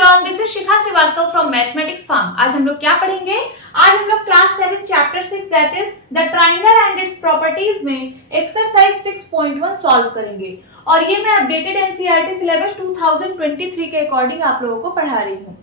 Everyone, this is Shikha Srivastava from mathematics farm. आज हम लोग क्या पढ़ेंगे? आज हम लोग class 7 chapter 6 that is the triangle and its properties में एक्सरसाइज 6.1 सॉल्व करेंगे। और ये मैं अपडेटेड एनसीईआरटी सिलेबस 2023 के अकॉर्डिंग आप लोगों को पढ़ा रही हूँ।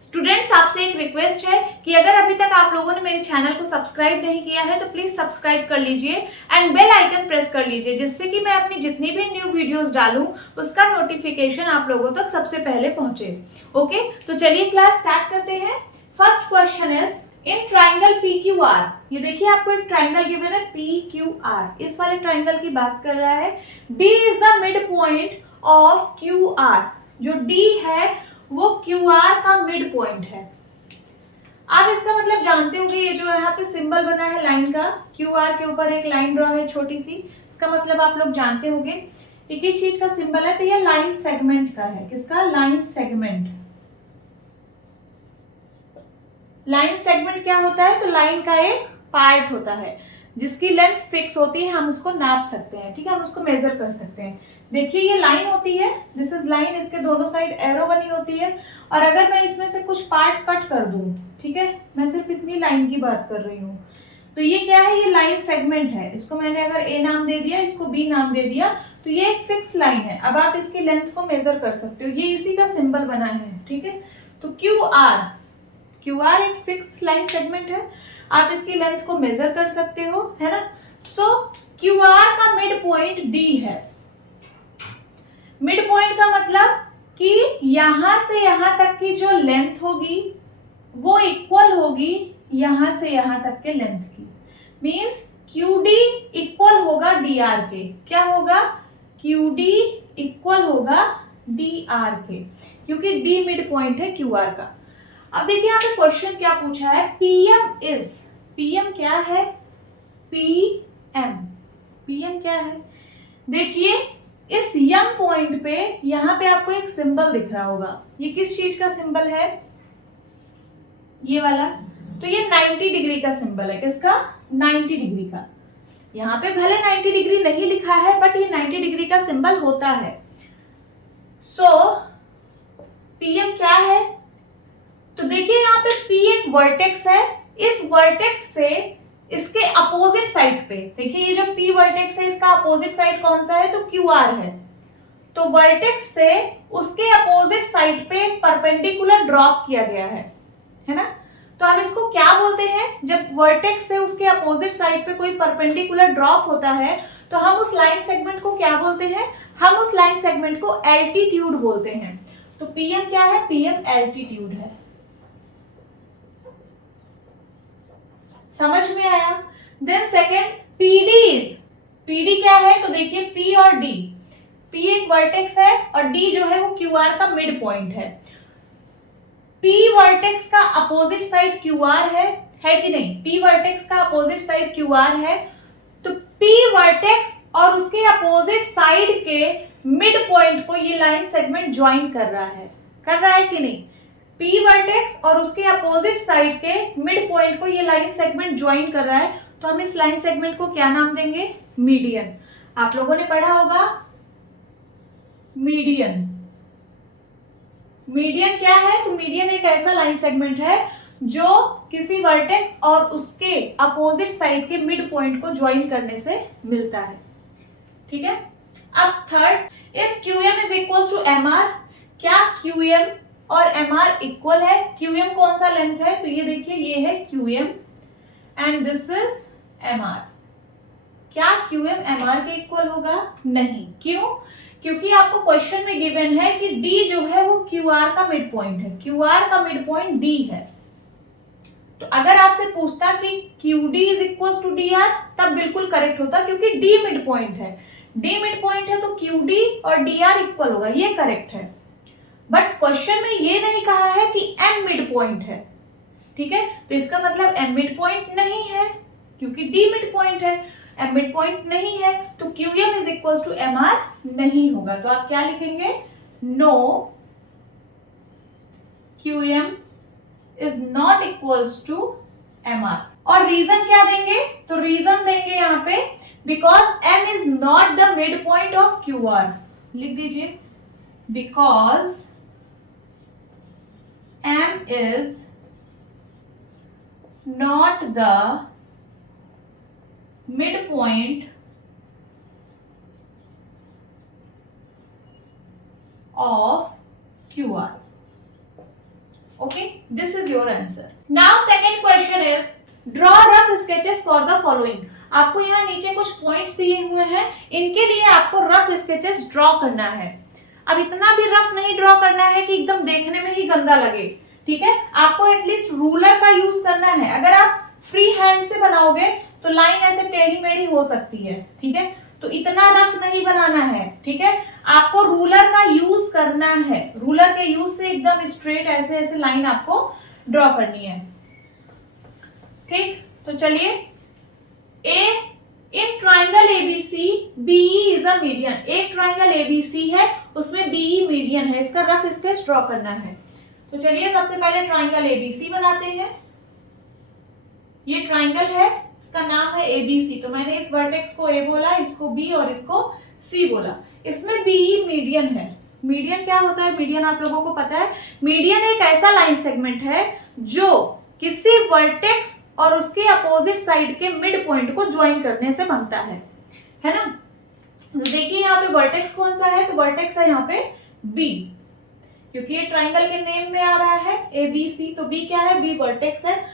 स्टूडेंट्स, आपसे एक रिक्वेस्ट है कि अगर अभी तक आप लोगों ने मेरे चैनल को सब्सक्राइब नहीं किया है तो प्लीज सब्सक्राइब कर लीजिए एंड बेल आइकन प्रेस कर लीजिए, जिससे कि मैं अपनी जितनी भी न्यू वीडियोस डालूं उसका नोटिफिकेशन आप लोगों तक सबसे पहले पहुंचे। ओके, तो चलिए क्लास स्टार्ट करते हैं। First question is in triangle PQR। ये देखिए, आपको एक ट्राइंगल गिवन है PQR, इस वाले ट्राइंगल की बात कर रहा है। D is the mid point of QR। जो D है वो QR का मिड पॉइंट है। आप इसका मतलब जानते होंगे, ये जो यहाँ पे सिंबल बना है लाइन का, QR के ऊपर एक लाइन ड्रॉ है छोटी सी, इसका मतलब आप लोग जानते होंगे ये किस चीज का सिंबल है। तो ये लाइन सेगमेंट का है। किसका? Line segment. लाइन सेगमेंट क्या होता है? तो लाइन का एक पार्ट होता है जिसकी लेंथ फिक्स होती है, हम उसको नाप सकते हैं। ठीक है, हम उसको मेजर कर सकते हैं। देखिए, ये लाइन होती है, दिस इज लाइन, इसके दोनों साइड एरो बनी होती है। और अगर मैं इसमें से कुछ पार्ट कट कर दूं, ठीक है, मैं सिर्फ इतनी लाइन की बात कर रही हूँ, तो ये क्या है? ये लाइन सेगमेंट है। इसको मैंने अगर A नाम दे दिया, इसको B नाम दे दिया, तो ये एक फिक्स लाइन है। अब आप इसकी लेंथ को मेजर कर सकते हो, ये इसी का सिंबल बना है। ठीक है, तो QR एक फिक्स लाइन सेगमेंट है, आप इसकी लेंथ को मेजर कर सकते हो, है ना। सो QR का मिड पॉइंट D है। मिड पॉइंट का मतलब कि यहां से यहां तक की जो लेंथ होगी वो इक्वल होगी यहां से यहां तक के लेंथ की। मींस QD इक्वल होगा DR के। क्या होगा? QD इक्वल होगा DR के, क्योंकि D मिड पॉइंट है QR का। अब देखिए, यहाँ पे क्वेश्चन क्या पूछा है? PM क्या है? PM क्या है? देखिए, इस यम पॉइंट पे यहां पे आपको एक सिंबल दिख रहा होगा। ये किस चीज का सिंबल है? ये वाला। तो ये 90 डिग्री का सिंबल है। किसका? 90 डिग्री का। यहाँ पे भले 90 डिग्री नहीं लिखा है, बट ये 90 डिग्री का सिंबल होता है। सो PM क्या है? तो देखिए, यहाँ पे P एक वर्टेक्स है। इस वर्टेक्स से इसके अपोजिट साइड पे देखिए, ये जो P वर्टेक्स है इसका अपोजिट साइड कौन सा है? तो QR है। तो वर्टेक्स से उसके अपोजिट साइड पे एक परपेंडिकुलर ड्रॉप किया गया है ना। तो हम इसको क्या बोलते हैं? जब वर्टेक्स से उसके अपोजिट साइड पे कोई परपेंडिकुलर ड्रॉप होता है तो हम उस लाइन सेगमेंट को क्या बोलते हैं? हम उस लाइन सेगमेंट को एल्टीट्यूड बोलते हैं। तो PM क्या है? PM एल्टीट्यूड है। समझ में आया? देन सेकेंड, PD क्या है? तो देखिए, P और D, P एक वर्टेक्स है और D जो है वो QR का मिड पॉइंट है। P वर्टेक्स का अपोजिट साइड QR है कि नहीं? P वर्टेक्स का अपोजिट साइड QR है, तो P वर्टेक्स और उसके अपोजिट साइड के मिड पॉइंट को ये लाइन सेगमेंट ज्वाइन कर रहा है कि नहीं? P वर्टेक्स और उसके अपोजिट साइड के मिड पॉइंट को ये लाइन सेगमेंट ज्वाइन कर रहा है, तो हम इस लाइन सेगमेंट को क्या नाम देंगे? मीडियन। आप लोगों ने पढ़ा होगा मीडियन। मीडियन क्या है? तो मीडियन एक ऐसा लाइन सेगमेंट है जो किसी वर्टेक्स और उसके अपोजिट साइड के मिड पॉइंट को ज्वाइन करने से मिलता है। ठीक है। अब थर्ड, इस QM is equal to MR। क्या QM और MR इक्वल है? QM कौन सा लेंथ है? तो ये देखिए, ये है QM and this is MR। क्या QM MR के इक्वल होगा? नहीं। क्यों? क्योंकि आपको क्वेश्चन में गिवन है कि D जो है वो QR का मिड पॉइंट है। QR का मिड पॉइंट D है। तो अगर आपसे पूछता कि QD is equal to DR, तब बिल्कुल करेक्ट होता, क्योंकि D मिड पॉइंट है। D मिड पॉइंट है तो QD और DR इक्वल होगा, ये करेक्ट है। बट क्वेश्चन में ये नहीं कहा है कि M मिड पॉइंट है। ठीक है, तो इसका मतलब M मिड पॉइंट नहीं है, क्योंकि D मिड पॉइंट है। M मिड पॉइंट नहीं है तो QM is equal to MR नहीं होगा। तो आप क्या लिखेंगे? No, QM is not equal to MR। और रीजन क्या देंगे? तो रीजन देंगे यहाँ पे because M is not the mid point of QR। लिख दीजिए, because is not the midpoint of QR. Okay, this is your answer. Now second question is draw rough sketches for the following. आपको यहाँ नीचे कुछ points दिए हुए हैं, इनके लिए आपको रफ स्केचेस ड्रॉ करना है। अब इतना भी रफ नहीं ड्रॉ करना है कि एकदम देखने में ही गंदा लगे, ठीक है। आपको एटलीस्ट रूलर का यूज करना है। अगर आप फ्री हैंड से बनाओगे तो लाइन ऐसे टेढ़ी मेढ़ी हो सकती है, ठीक है। तो इतना रफ नहीं बनाना है, ठीक है। आपको रूलर का यूज करना है। रूलर के यूज से एकदम स्ट्रेट ऐसे ऐसे लाइन आपको ड्रॉ करनी है, ठीक। तो चलिए, a in triangle ABC BE is a median. एक ट्राइंगल एबीसी है, उसमें बीई मीडियन है, इसका रफ स्केच ड्रॉ करना है। तो चलिए सबसे पहले ट्राइंगल एबीसी बनाते हैं। ये ट्राइंगल है, इसका नाम है एबीसी। तो मैंने इस वर्टेक्स को ए बोला, इसको बी और इसको सी बोला। इसमें बीई मीडियन है। मीडियन क्या होता है? मीडियन आप लोगों को पता है। मीडियन एक ऐसा लाइन सेगमेंट है जो किसी वर्टेक्स और उसके अपोजिट साइड के मिड पॉइंट को ज्वाइन करने से बनता है ना। तो देखिए यहाँ पे वर्टेक्स कौन सा है? तो वर्टेक्स है यहाँ पे बी, क्योंकि ये ट्राइंगल के नेम में आ रहा है ए बी सी। तो बी क्या है? बी वर्टेक्स है।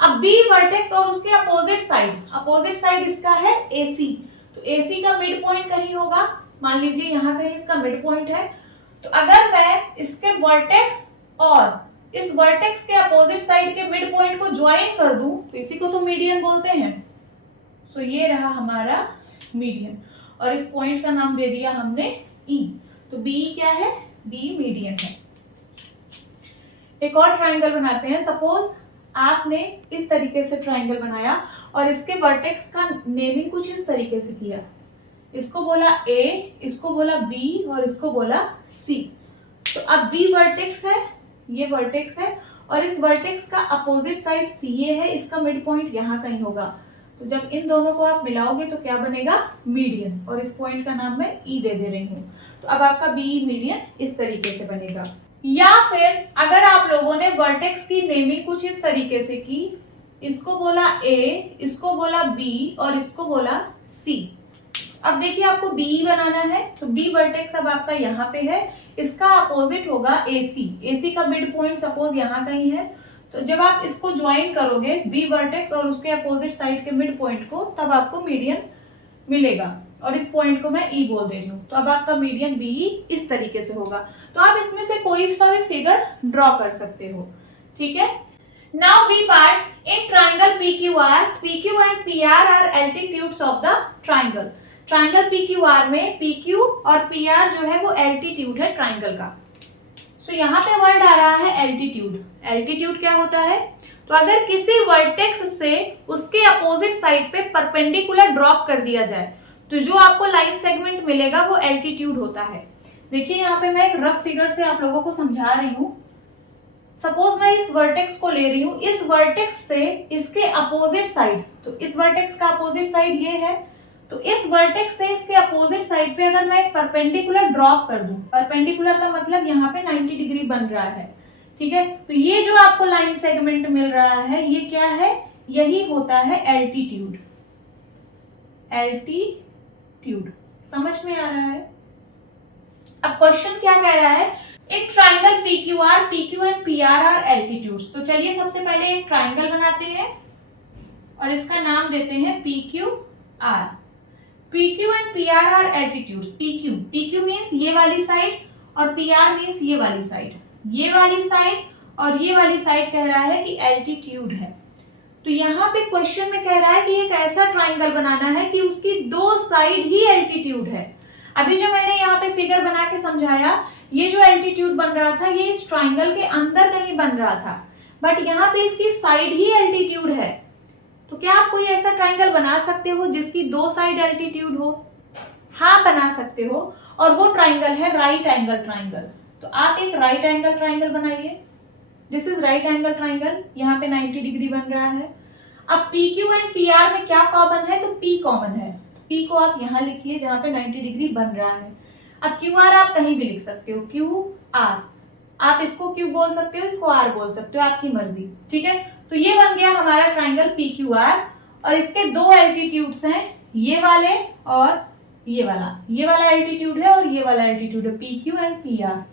अब बी वर्टेक्स और उसके अपोजिट साइड इसका है ए सी। तो ए सी का मिड पॉइंट कहीं होगा, मान लीजिए यहाँ कहीं इसका मिड पॉइंट है। तो अगर मैं इसके वर्टेक्स और इस वर्टेक्स के अपोजिट साइड के मिड पॉइंट को ज्वाइन कर दूं तो इसी को तो मीडियन बोलते हैं। सो ये रहा हमारा मीडियन, और इस पॉइंट का नाम दे दिया हमने ई। तो बी क्या है? बी मीडियन है। एक और ट्राइंगल बनाते हैं। सपोज आपने इस तरीके से ट्राइंगल बनाया और इसके वर्टेक्स का नेमिंग कुछ इस तरीके से किया। इसको बोला ए, इसको बोला बी और इसको बोला सी। तो अब बी वर्टेक्स है, ये वर्टेक्स है, और इस वर्टेक्स का अपोजिट साइड सी है, इसका मिड पॉइंट यहाँ कहीं होगा। तो जब इन दोनों को आप मिलाओगे तो क्या बनेगा? मीडियन। और इस पॉइंट का नाम मैं ई दे रही हूँ। तो अब आपका बी मीडियन इस तरीके से बनेगा। या फिर अगर आप लोगों ने वर्टेक्स की नेमिंग कुछ इस तरीके से की, इसको बोला ए, इसको बोला बी और इसको बोला सी। अब देखिए आपको बी बनाना है। तो बी वर्टेक्स अब आपका यहाँ पे है, इसका अपोजिट होगा AC। AC का मिड पॉइंट सपोज यहाँ कहीं है। तो जब आप इसको ज्वाइन करोगे बी वर्टेक्स और उसके अपोजिट साइड के मिड पॉइंट को, तब आपको मीडियन मिलेगा। और इस पॉइंट को मैं E बोल दे रही हूँ। तो अब आपका मीडियन BE इस तरीके से होगा। तो आप इसमें से कोई सा भी फिगर ड्रॉ कर सकते हो, ठीक है। Now B part in triangle PQR, PQ and PR are altitudes of the triangle. Triangle PQR में PQ और PR जो है वो एल्टीट्यूड है ट्राइंगल का। सो यहाँ पे वर्ड आ रहा है एल्टीट्यूड। एल्टीट्यूड क्या होता है? तो अगर किसी वर्टेक्स से उसके अपोजिट साइड पे परपेंडिकुलर ड्रॉप कर दिया जाए तो जो आपको लाइन सेगमेंट मिलेगा वो एल्टीट्यूड होता है। देखिए यहाँ पे मैं एक रफ फिगर से आप लोगों को समझा रही हूँ। सपोज मैं इस वर्टेक्स को ले रही हूँ, इस वर्टेक्स से इसके अपोजिट साइड, तो इस वर्टेक्स का अपोजिट साइड ये है, तो इस वर्टेक्स से इसके अपोजिट साइड पे अगर मैं एक परपेंडिकुलर ड्रॉप कर दूं, परपेंडिकुलर का मतलब यहाँ पे 90 डिग्री बन रहा है, ठीक है। तो ये जो आपको लाइन सेगमेंट मिल रहा है ये क्या है? यही होता है एल्टीट्यूड। एल्टीट्यूड समझ में आ रहा है? अब क्वेश्चन क्या कह रहा है? एक triangle PQR, PQ and PR are altitudes. तो चलिए सबसे पहले एक ट्राइंगल बनाते हैं और इसका नाम देते हैं PQR। PQ and PR are altitudes. PQ means ये वाली साइड और PR मीन्स ये वाली साइड। ये वाली साइड और ये वाली साइड कह रहा है कि एल्टीट्यूड है। तो यहाँ पे क्वेश्चन में कह रहा है कि एक ऐसा ट्राइंगल बनाना है कि उसकी दो साइड ही एल्टीट्यूड है। अभी जो मैंने यहाँ पे फिगर बना के समझाया, ये जो एल्टीट्यूड बन रहा था ये इस ट्राइंगल के अंदर कहीं बन रहा था, बट यहाँ पे इसकी साइड ही एल्टीट्यूड है। तो क्या आप कोई ऐसा ट्राइंगल बना सकते हो जिसकी दो साइड एल्टीट्यूड हो? हाँ बना सकते हो, और वो ट्राइंगल है राइट एंगल ट्राइंगल। तो आप एक राइट एंगल ट्राइंगल बनाइए। This is right angle triangle, यहाँ पे 90 डिग्री बन रहा है। अब PQ एंड PR में क्या कॉमन है? तो P कॉमन है। P को आप यहाँ लिखिए जहाँ पे 90 डिग्री बन रहा है। अब QR आप कहीं भी लिख सकते हो, QR। आप इसको क्यू बोल सकते हो, इसको आर बोल सकते हो, आपकी मर्जी। ठीक है, तो ये बन गया हमारा ट्राइंगल पी क्यू आर और इसके दो एल्टीट्यूड्स हैं, ये वाले और ये वाला एल्टीट्यूड है और ये वाला एल्टीट्यूड है, P Q and P R.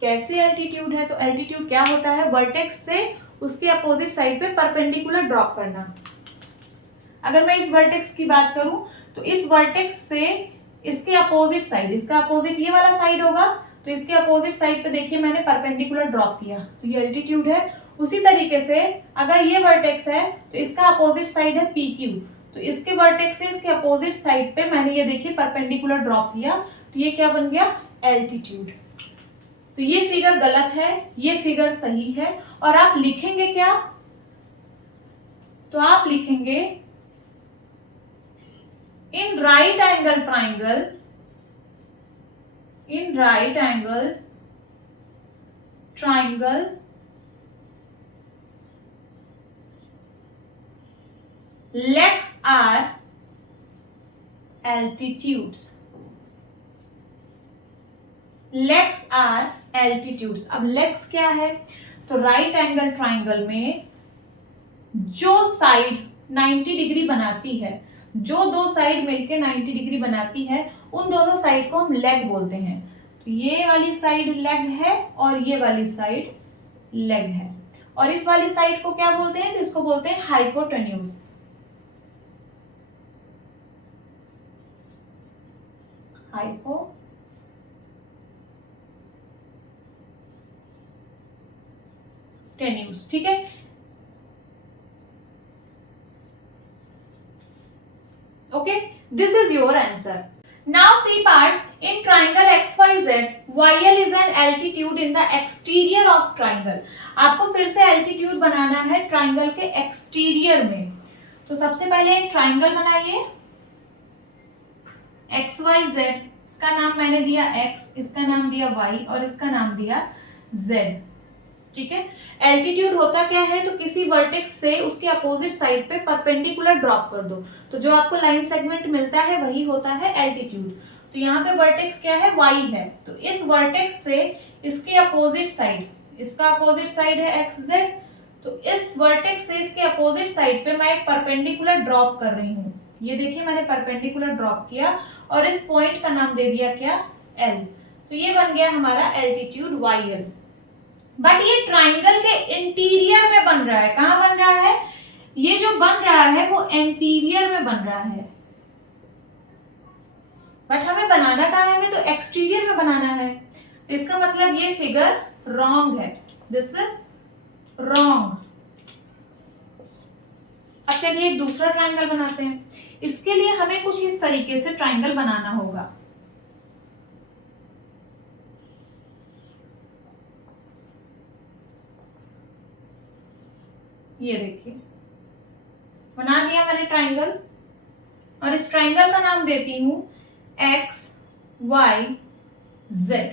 कैसे एल्टीट्यूड है? तो एल्टीट्यूड क्या होता है? वर्टेक्स से उसके अपोजिट साइड पे परपेंडिकुलर ड्रॉप करना। अगर मैं इस वर्टेक्स की बात करूं तो इस वर्टेक्स से इसके अपोजिट साइड, इसका अपोजिट ये वाला साइड होगा, तो इसके अपोजिट साइड पे देखिए मैंने परपेंडिकुलर ड्रॉप किया, तो ये एल्टीट्यूड है। उसी तरीके से अगर ये वर्टेक्स है तो इसका अपोजिट साइड है पी क्यू, तो इसके वर्टेक्स से इसके अपोजिट साइड पे मैंने ये देखिए परपेंडिकुलर ड्रॉप किया, तो ये क्या बन गया? एल्टीट्यूड। तो ये फिगर गलत है, ये फिगर सही है। और आप लिखेंगे क्या? तो आप लिखेंगे in right angle triangle, in right angle triangle legs are altitudes, legs are altitudes. अब लेग्स क्या है? तो राइट एंगल ट्राइंगल में जो साइड 90 डिग्री बनाती है, जो दो साइड मिलके 90 डिग्री बनाती है, उन दोनों साइड को हम लेग बोलते हैं। तो ये वाली साइड लेग है और ये वाली साइड लेग है, और इस वाली साइड को क्या बोलते हैं? तो इसको बोलते हैं हाइपोटेन्यूज। हाइपोटेन्यूज, ठीक है। Okay, this is your answer. Now see part. In triangle XYZ, YL is an altitude in the exterior of triangle. आपको फिर से altitude बनाना है ट्राइंगल के एक्सटीरियर में। तो सबसे पहले एक ट्राइंगल बनाइए XYZ, इसका नाम मैंने दिया X, इसका नाम दिया Y और इसका नाम दिया Z। ठीक है, एल्टीट्यूड होता क्या है? तो किसी वर्टेक्स से उसके अपोजिट साइड पे परपेंडिकुलर ड्रॉप कर दो, तो जो आपको लाइन सेगमेंट मिलता है वही होता है एल्टीट्यूड। तो यहाँ पे वर्टेक्स क्या है? Y है, तो इस वर्टेक्स से इसके अपोजिट साइड, इसका अपोजिट साइड है XZ, तो इस वर्टेक्स से इसके अपोजिट साइड पे मैं एक परपेंडिकुलर ड्रॉप कर रही हूँ। ये देखिए मैंने परपेंडिकुलर ड्रॉप किया और इस पॉइंट का नाम दे दिया क्या? L। तो ये बन गया हमारा एल्टीट्यूड YL। बट ये ट्राइंगल के इंटीरियर में बन रहा है। कहां बन रहा है? ये जो बन रहा है वो इंटीरियर में बन रहा है, बट हमें बनाना कहां है? हमें तो एक्सटीरियर में बनाना है। तो इसका मतलब ये फिगर रॉन्ग है, दिस इज रॉन्ग। अब चलिए एक दूसरा ट्राइंगल बनाते हैं। इसके लिए हमें कुछ इस तरीके से ट्राइंगल बनाना होगा। ये देखिए बना दिया मैंने ट्राइंगल, और इस ट्राइंगल का नाम देती हूं एक्स वाई जेड।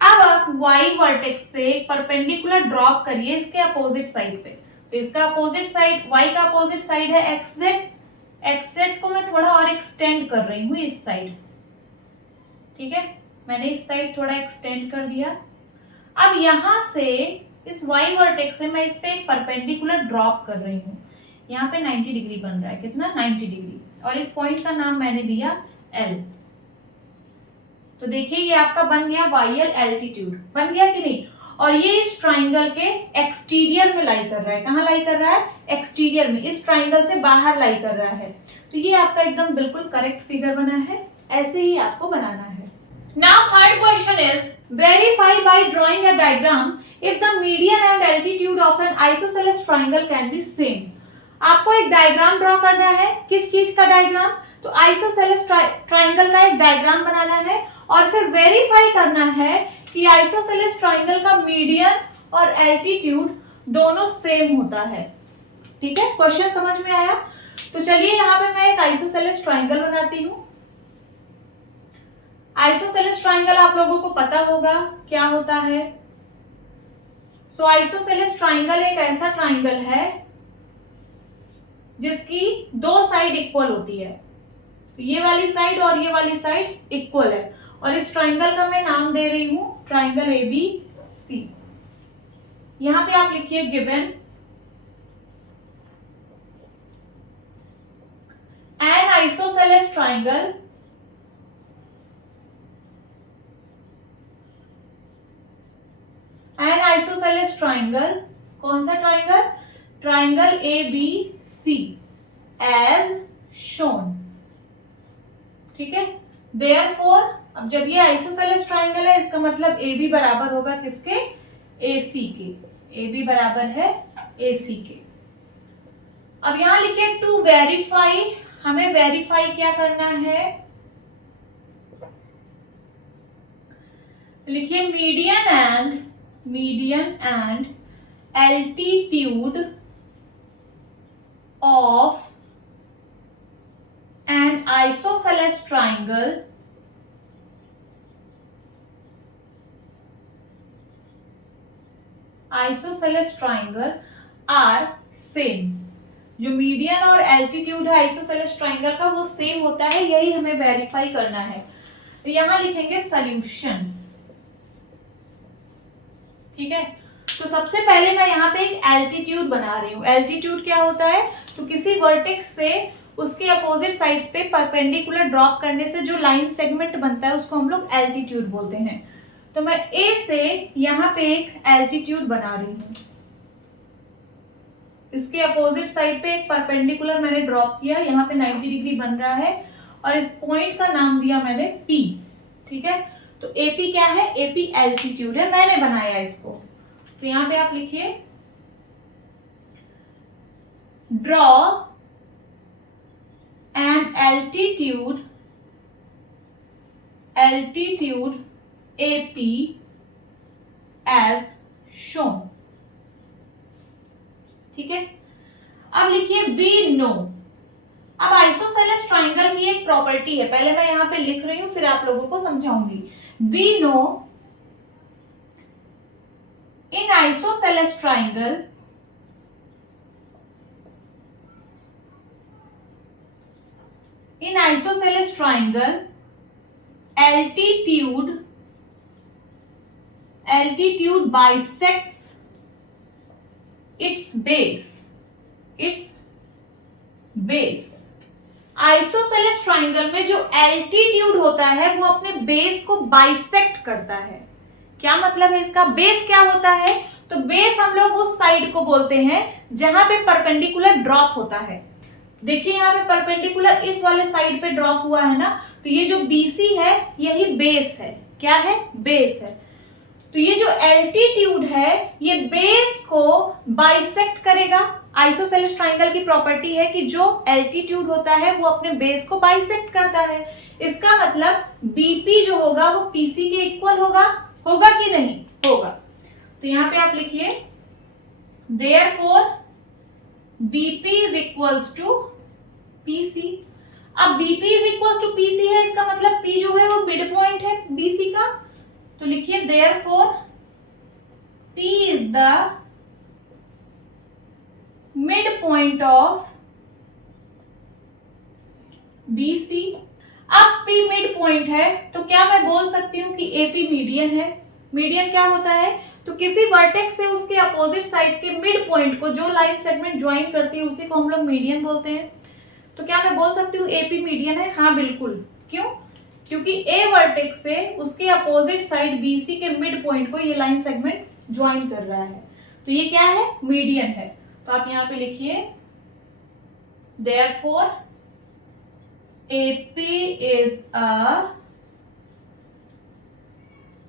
अब आप वाई वर्टेक्स से परपेंडिकुलर ड्रॉप करिए इसके अपोजिट साइड पे। तो इसका अपोजिट साइड, वाई का अपोजिट साइड है एक्स जेड, एक्स जेड को मैं थोड़ा और एक्सटेंड कर रही हूं इस साइड। ठीक है, मैंने इस साइड थोड़ा एक्सटेंड कर दिया। अब यहां से इस y वर्टेक्स से मैं इस पे एक परपेंडिकुलर ड्रॉप कर रही हूँ। यहाँ पे 90 डिग्री बन रहा है, कितना? 90 डिग्री, और इस पॉइंट का नाम मैंने दिया L। तो देखिए ये आपका बन गया YL एल्टीट्यूड, बन गया कि नहीं? और ये इस ट्राइंगल के एक्सटीरियर में लाई कर रहा है। कहाँ लाई कर रहा है? एक्सटीरियर में, इस ट्राइंगल से बाहर लाई कर रहा है। तो ये आपका एकदम बिल्कुल करेक्ट फिगर बना है, ऐसे ही आपको बनाना है। Now third question is verify by drawing a diagram if the median and altitude of an isosceles triangle can be same। आपको एक डायग्राम ड्रॉ करना है। किस चीज का डायग्राम? तो आइसोसेलेस ट्राइंगल का एक डायग्राम बनाना है और फिर वेरीफाई करना है कि आइसोसेलेस ट्राइंगल का मीडियन और एल्टीट्यूड दोनों सेम होता है। ठीक है, क्वेश्चन समझ में आया? तो चलिए यहाँ पे मैं एक आइसोसेलेस ट्राइंगल बनाती हूँ। आइसोसेलेस ट्राइंगल आप लोगों को पता होगा क्या होता है। सो आइसोसेलेस ट्राइंगल एक ऐसा ट्राइंगल है जिसकी दो साइड इक्वल होती है। तो ये वाली साइड और ये वाली साइड इक्वल है, और इस ट्राइंगल का मैं नाम दे रही हूं ट्राइंगल ए बी सी। यहां पे आप लिखिए गिवन एन आइसोसेलेस ट्राइंगल कौन सा triangle? Triangle A B C as shown. ठीक है, देयरफॉर अब जब ये आइसोसेलेस ट्राइंगल है इसका मतलब ए बी बराबर होगा किसके? ए सी के। ए बी बराबर है ए सी के। अब यहां लिखिए टू वेरीफाई, हमें वेरीफाई क्या करना है? लिखिए median and altitude of an isosceles triangle are same. जो मीडियन और एल्टीट्यूड है आइसोसेलेस ट्राइंगल का वो सेम होता है, यही हमें वेरीफाई करना है। तो यहां लिखेंगे सॉल्यूशन। ठीक है, तो सबसे पहले मैं यहाँ पे एक एल्टीट्यूड बना रही हूँ। एल्टीट्यूड क्या होता है? तो किसी वर्टेक्स से उसके अपोजिट साइड पे परपेंडिकुलर ड्रॉप करने से जो लाइन सेगमेंट बनता है उसको हम लोग एल्टीट्यूड बोलते हैं। तो मैं ए से यहाँ पे एक एल्टीट्यूड बना रही हूँ। इसके अपोजिट साइड पे एक परपेंडिकुलर मैंने ड्रॉप किया, यहाँ पे 90 डिग्री बन रहा है और इस पॉइंट का नाम दिया मैंने पी। ठीक है, तो एपी क्या है? एपी एल्टीट्यूड है, मैंने बनाया इसको। तो यहां पे आप लिखिए draw an altitude AP as shown. ठीक है, अब लिखिए वी नो। अब आइसोसेलेस ट्राइंगल की एक प्रॉपर्टी है, पहले मैं यहां पे लिख रही हूं फिर आप लोगों को समझाऊंगी। We know in isosceles triangle altitude bisects its base। Isosceles triangle में जो एल्टीट्यूड होता है वो अपने बेस को बाइसेक्ट करता है। क्या मतलब है इसका? बेस क्या होता है? तो बेस हम लोग उस साइड को बोलते हैं जहां पे परपेंडिकुलर ड्रॉप होता है। देखिए यहाँ पे परपेंडिकुलर इस वाले साइड पे ड्रॉप हुआ है ना, तो ये जो BC है यही बेस है। क्या है? बेस है। तो ये जो एल्टीट्यूड है ये बेस को बाइसेक्ट करेगा। आइसोसेलेस ट्राइंगल की प्रॉपर्टी है कि जो एल्टीट्यूड होता है वो अपने बेस को बाइसेक्ट करता है। इसका मतलब BP जो होगा वो PC के इक्वल होगा कि नहीं? होगा। तो यहां पे आप लिखिए therefore BP is equals to PC। अब BP is equals to PC है, इसका मतलब P जो है वो मिड पॉइंट है BC का। तो लिखिए therefore P is the mid point of BC। अब P मिड पॉइंट है तो क्या मैं बोल सकती हूं कि AP मीडियन है? मीडियन क्या होता है? तो किसी वर्टेक्स से उसके अपोजिट साइड के मिड पॉइंट को जो लाइन सेगमेंट ज्वाइन करती है उसी को हम लोग मीडियन बोलते हैं। तो क्या मैं बोल सकती हूँ AP मीडियन है? हाँ बिल्कुल। क्यों? क्योंकि A वर्टेक्स से उसके अपोजिट साइड BC के मिड पॉइंट को ये लाइन सेगमेंट ज्वाइन कर रहा है, तो ये क्या है? मीडियन है। तो आप यहां पे लिखिए therefore AP is a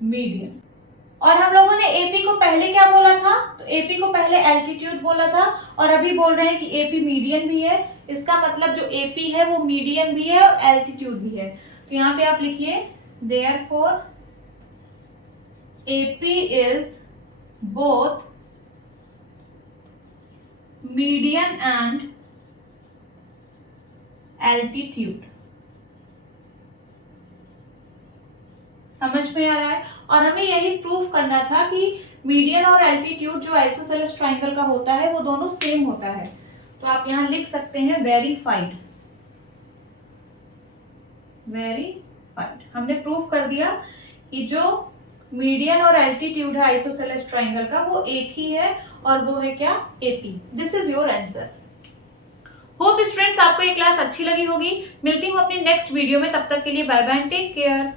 median. और हम लोगों ने AP को पहले क्या बोला था? तो AP को पहले एल्टीट्यूड बोला था और अभी बोल रहे हैं कि AP मीडियन भी है। इसका मतलब जो AP है वो मीडियन भी है और एल्टीट्यूड भी है। तो यहां पे आप लिखिए therefore AP is both median and altitude. समझ में आ रहा है? और हमें यही प्रूफ करना था कि मीडियन और एल्टीट्यूड जो आइसोसेलेस ट्राइंगल का होता है वो दोनों सेम होता है। तो आप यहां लिख सकते हैं वेरीफाइड। हमने प्रूफ कर दिया कि जो मीडियन और एल्टीट्यूड है आइसोसेलेस ट्राइंगल का वो एक ही है और वो है क्या AP. This is your answer. Hope students आपको ये क्लास अच्छी लगी होगी। मिलती हूँ अपनी नेक्स्ट वीडियो में, तब तक के लिए bye bye and take care.